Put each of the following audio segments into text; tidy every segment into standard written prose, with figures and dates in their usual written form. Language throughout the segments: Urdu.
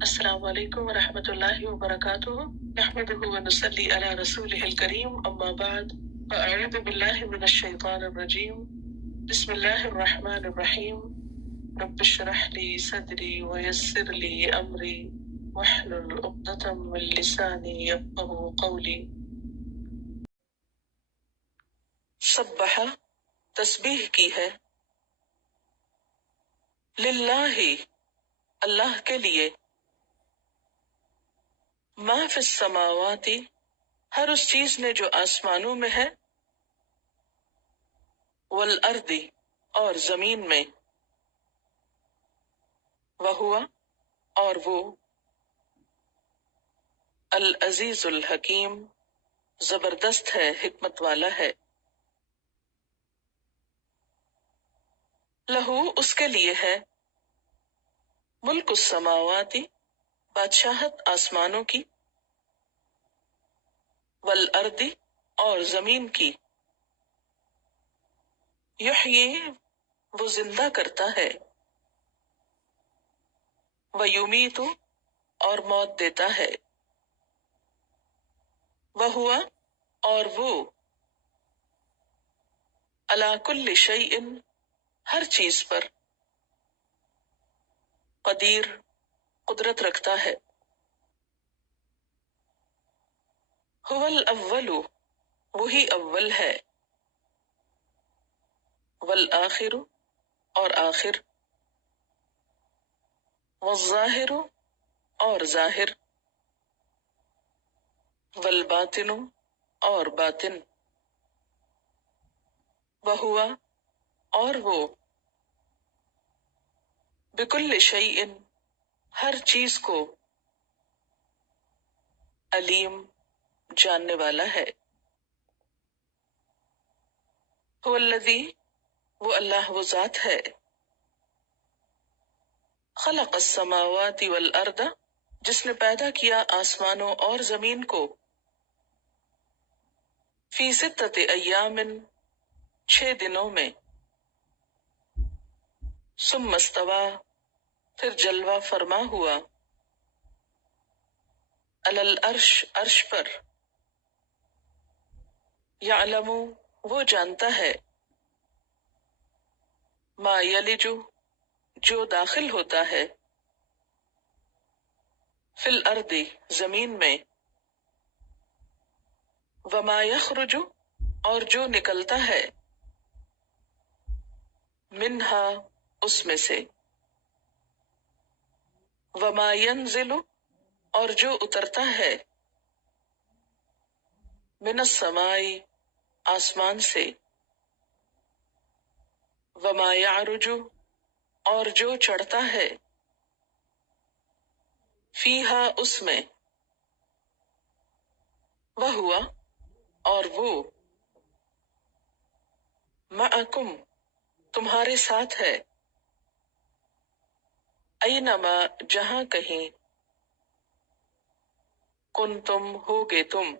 السلام علیکم ورحمۃ اللہ وبرکاتہ نحمده ونصلی علی رسوله الکریم اما بعد فاعوذ باللہ من الشیطان الرجیم بسم اللہ الرحمن الرحیم رب اشرح لی صدری ویسر لی امری واحلل عقدۃ من لسانی یفقهوا قولی۔ سبح تسبیح کی ہے، للہ اللہ کے لیے، ما فی السماوات ہر اس چیز میں جو آسمانوں میں ہے، والارض اور زمین میں، وہوا اور وہ، العزیز الحکیم زبردست ہے، حکمت والا ہے۔ لہو اس کے لیے ہے، ملک السماوات بادشاہت آسمانوں کی، والارض اور زمین کی، یحیی وہ زندہ کرتا ہے، ویمیت اور موت دیتا ہے، وہوا اور وہ، علی کل شیء ہر چیز پر، قدیر قدرت رکھتا ہے۔ هو الاول وہی اول ہے، والآخر اور آخر، والظاہر اور ظاہر، والباطن اور باطن، وہوا اور وہ، بکل شیء ہر چیز کو، علیم جاننے والا ہے۔ هو الذی وہ اللہ وہ ذات ہے، خلق السماوات والارض جس نے پیدا کیا آسمانوں اور زمین کو، فی ستۃ ایام 6 دنوں میں، ثم استوی پھر جلوہ فرما ہوا، علی العرش عرش پر، یعلم وہ جانتا ہے، ما یلج جو داخل ہوتا ہے، فی الارض زمین میں، وما یخرج اور جو نکلتا ہے، منہا اس میں سے، وما ینزل اور جو اترتا ہے، من السماء آسمان سے، وما یعرج اور جو چڑھتا ہے، فیہا اس میں، وہوا اور وہ، معکم تمہارے ساتھ ہے، اینما جہاں کہیں، کنتم ہوگے تم،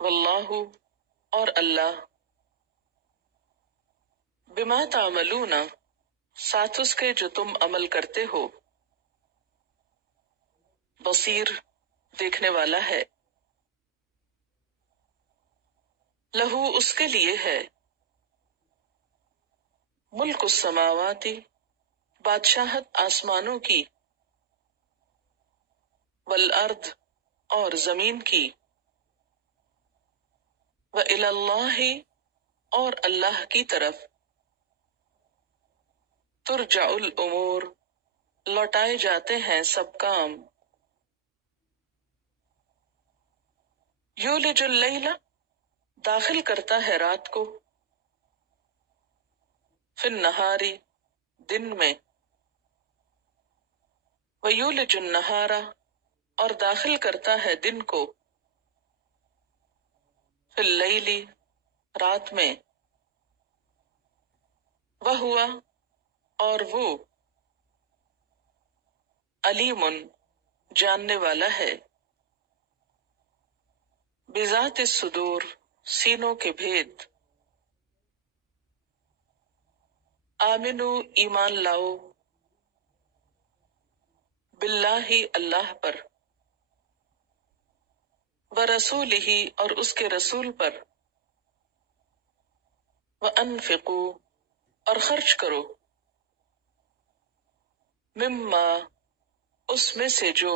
واللہ اور اللہ، بما تعملون ساتھ اس کے جو تم عمل کرتے ہو، بصیر دیکھنے والا ہے۔ لہو اس کے لیے ہے، ملک السماوات بادشاہت آسمانوں کی، والارض اور زمین کی، وإلی اللہ اور اللہ کی طرف، ترجع الامور لوٹائے جاتے ہیں سب کام۔ یولج اللیل داخل کرتا ہے رات کو، فی النہار دن میں، ویولج النہار اور داخل کرتا ہے دن کو، فی اللیل رات میں، وہوا اور وہ، علیم جاننے والا ہے، بذات الصدور سینوں کے بھید، آمنو ایمان لاؤ، باللہ اللہ پر، ورسولہ اور اس کے رسول پر، وانفقوا اور خرچ کرو، مما اس میں سے جو،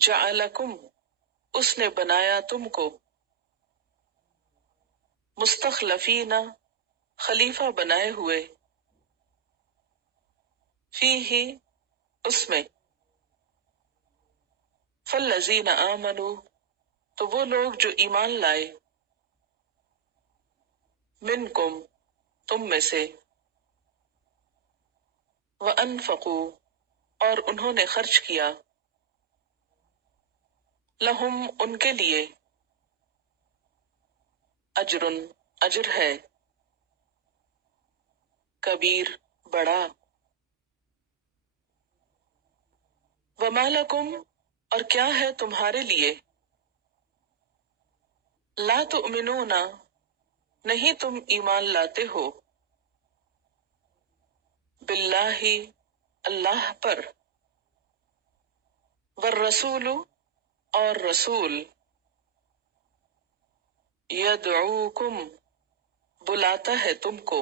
جعلکم اس نے بنایا تم کو، مستخلفین خلیفہ بنائے ہوئے، فیہ اس میں، فالذین آمنوا تو وہ لوگ جو ایمان لائے، منکم تم میں سے، وانفقوا اور انہوں نے خرچ کیا، لہم ان کے لیے، اجر اجر ہے، کبیر بڑا، وما لکم اور کیا ہے تمہارے لیے، لا تؤمنون نہیں تم ایمان لاتے ہو، باللہ اللہ پر، والرسول اور رسول، یدعوکم بلاتا ہے تم کو،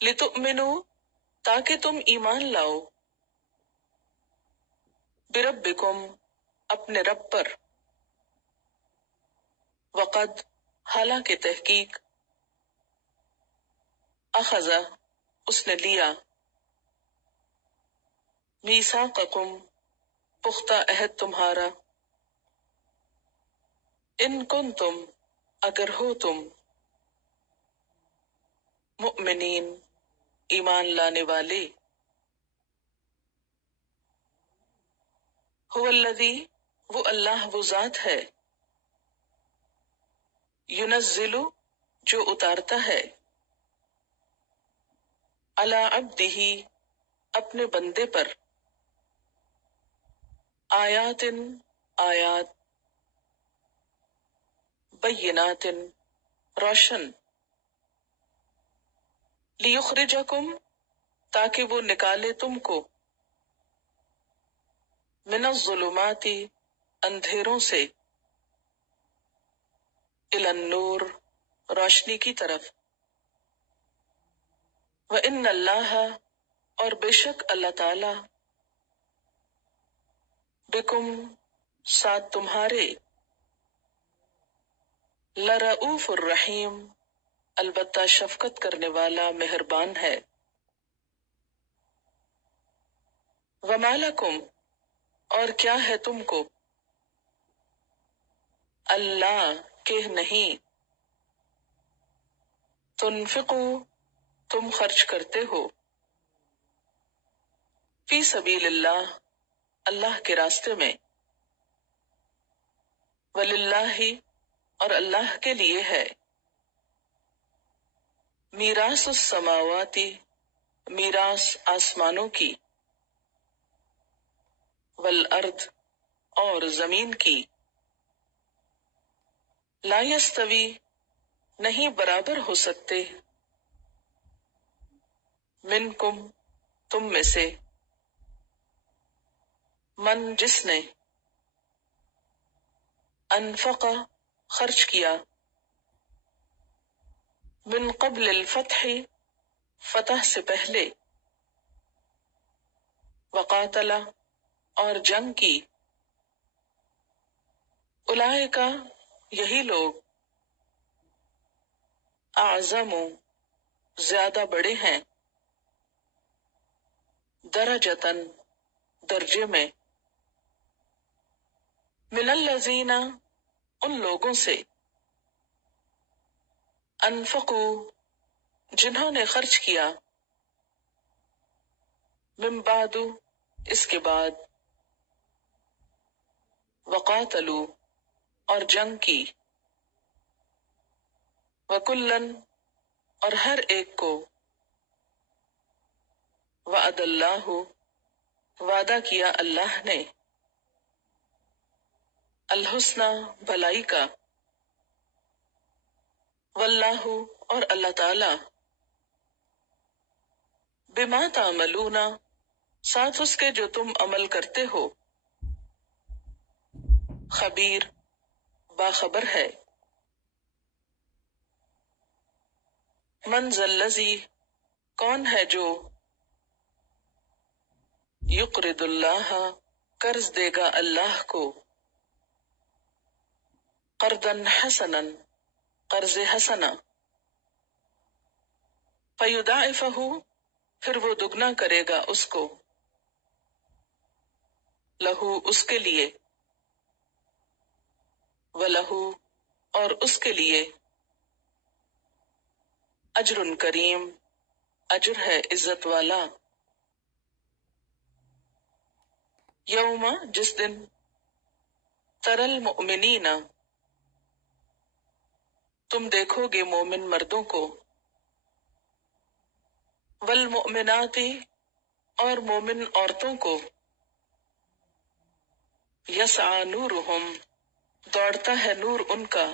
لتؤمنوا تاکہ تم ایمان لاؤ، بربکم اپنے رب پر، وقد حالانکہ تحقیق، اخذ اس نے لیا، میثاقکم پختہ عہد تمہارا، ان کنتم اگر ہو تم، مؤمنین ایمان لانے والے، هو الذی وہ اللہ وہ ذات ہے، ينزل جو اتارتا ہے، علی عبدہ اپنے بندے پر، آیات آیات، بینات روشن، لیخرجکم تاکہ وہ نکالے تم کو، من الظلمات اندھیروں سے، الی النور روشنی کی طرف، وَإِنَّ اللَّهَ اور بے شک اللہ تعالی، بکم ساتھ تمہارے، لرؤوف الرحیم البتہ شفقت کرنے والا مہربان ہے، وَمَا لَكُمْ اور کیا ہے تم کو، اللہ کہ نہیں، تنفقوا تم خرچ کرتے ہو، فی سبیل اللہ اللہ کے راستے میں، وللہ اور اللہ کے لیے ہے، میراث السماوات میراث آسمانوں کی، والارض اور زمین کی، لا یستوی نہیں برابر ہو سکتے، منکم تم میں سے، من جس نے، انفق خرچ کیا، من قبل الفتح فتح سے پہلے، وقاتل اور جنگ کی، اولئک یہی لوگ، اعظم زیادہ بڑے ہیں، درجتاً درجے میں، من الذین ان لوگوں سے، انفقوا جنہوں نے خرچ کیا، من بعد اس کے بعد، وقاتلوا اور جنگ کی، وکلن اور ہر ایک کو، وعد اللہ وعدہ کیا اللہ نے، الحسنی بھلائی کا، واللہ اور اللہ تعالی بما تعملون ساتھ اس کے جو تم عمل کرتے ہو خبیر باخبر ہے. من ذا الذی کون ہے جو یقرض اللہ قرض دے گا اللہ کو قرضا حسنا قرض حسنا فیضاعفہ پھر وہ دگنا کرے گا اس کو لہو اس کے لیے وَلَہُ اور اس کے لیے اجر کریم اجر ہے عزت والا. یوم جس دن ترى المؤمنین تم دیکھو گے مومن مردوں کو والمؤمنات اور مومن عورتوں کو یسعى نورہم دوڑتا ہے نور ان کا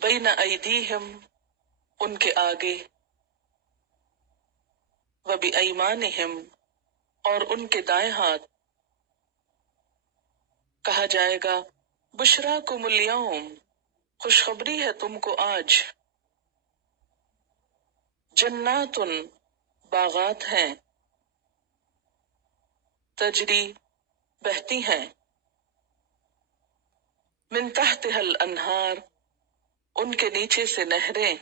بین ایدیہم ان کے آگے وبایمانہم اور ان کے دائیں ہاتھ. کہا جائے گا بشراکم اليوم خوشخبری ہے تم کو آج جنات باغات ہیں تجری بہتی ہیں من تحتها الانہار ان کے نیچے سے نہریں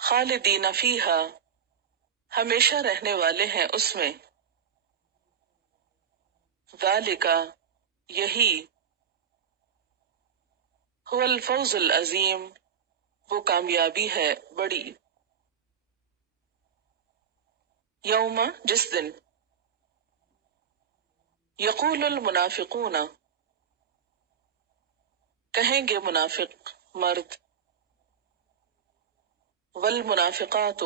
خالدین فیہا ہمیشہ رہنے والے ہیں اس میں. ذالک یہی هو الفوز العظیم وہ کامیابی ہے بڑی. یوم جس دن یقول المنافقون کہیں گے منافق مرد والمنافقات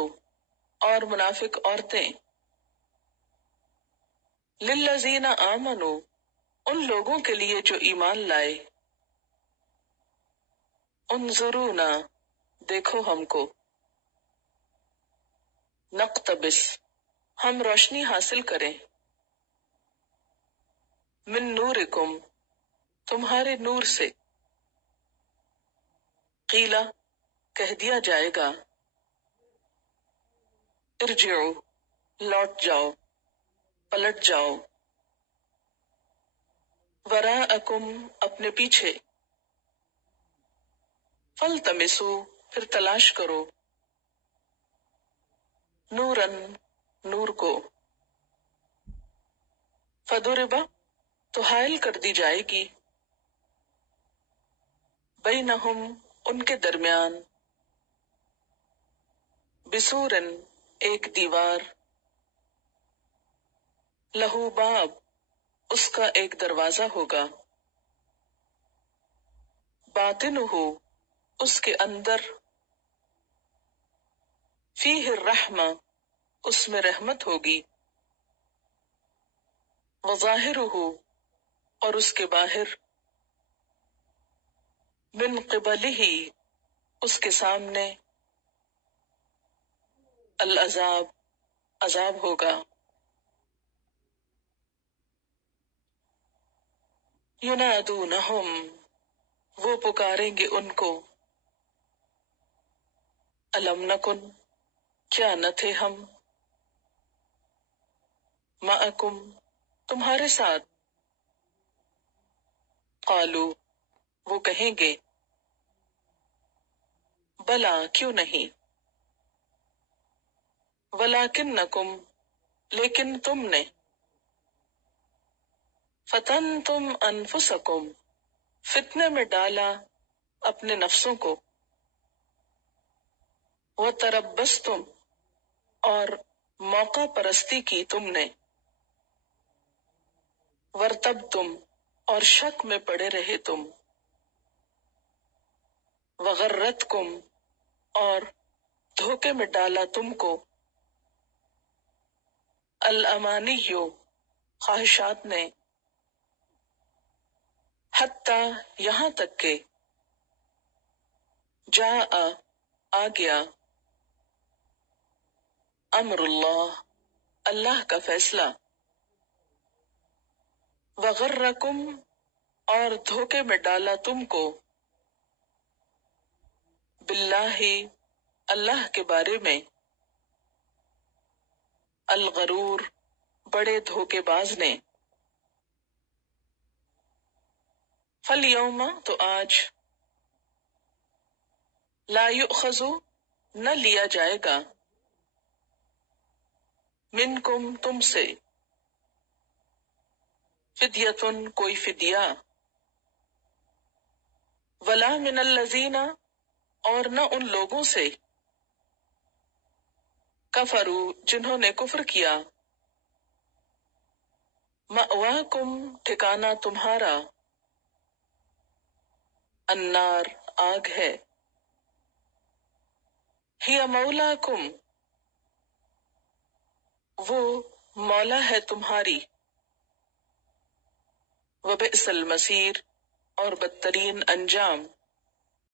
اور منافق عورتیں للذین آمنوا ان لوگوں کے لیے جو ایمان لائے انظرونا دیکھو ہم کو نقتبس ہم روشنی حاصل کریں من نورکم تمہارے نور سے. قیلا کہہ دیا جائے گا ارجعوا لوٹ جاؤ پلٹ جاؤ وراءکم اپنے پیچھے فالتمسوا پھر تلاش کرو نورن نور کو فضرب تو حائل کر دی جائے گی بینہم ان کے درمیان بسورن ایک دیوار لہو باب اس کا ایک دروازہ ہوگا باطنہ اس کے اندر فیہ الرحمہ اس میں رحمت ہوگی وظاہرہ اور اس کے باہر من قبلہ اس کے سامنے العذاب عذاب ہوگا. ینادونہم وہ پکاریں گے ان کو الم نکن کیا نہ تھے ہم معکم تمہارے ساتھ قالو وہ کہیں گے بلا کیوں نہیں ولیکنکم لیکن تم نے فتنتم انفسکم فتنے میں ڈالا اپنے نفسوں کو وتربصتم اور موقع پرستی کی تم نے ورتبتم اور شک میں پڑے رہے تم وغرتکم اور دھوکے میں ڈالا تم کو الامانی خواہشات نے حتی یہاں تک کہ جاء آ گیا، امر اللہ اللہ کا فیصلہ، وغرکم اور دھوکے میں ڈالا تم کو، باللہ اللہ کے بارے میں، الغرور بڑے دھوکے باز نے، فالیوم تو آج، لا یؤخذ نہ لیا جائے گا، منکم تم سے، فدیتن کوئی فدیہ، ولا من الذین اور نہ ان لوگوں سے، کفروا جنہوں نے کفر کیا، مأواکم ٹھکانہ تمہارا، النار آگ ہے، ہی مولاکم وہ مولا ہے تمہاری، وبئس المصیر اور بدترین انجام،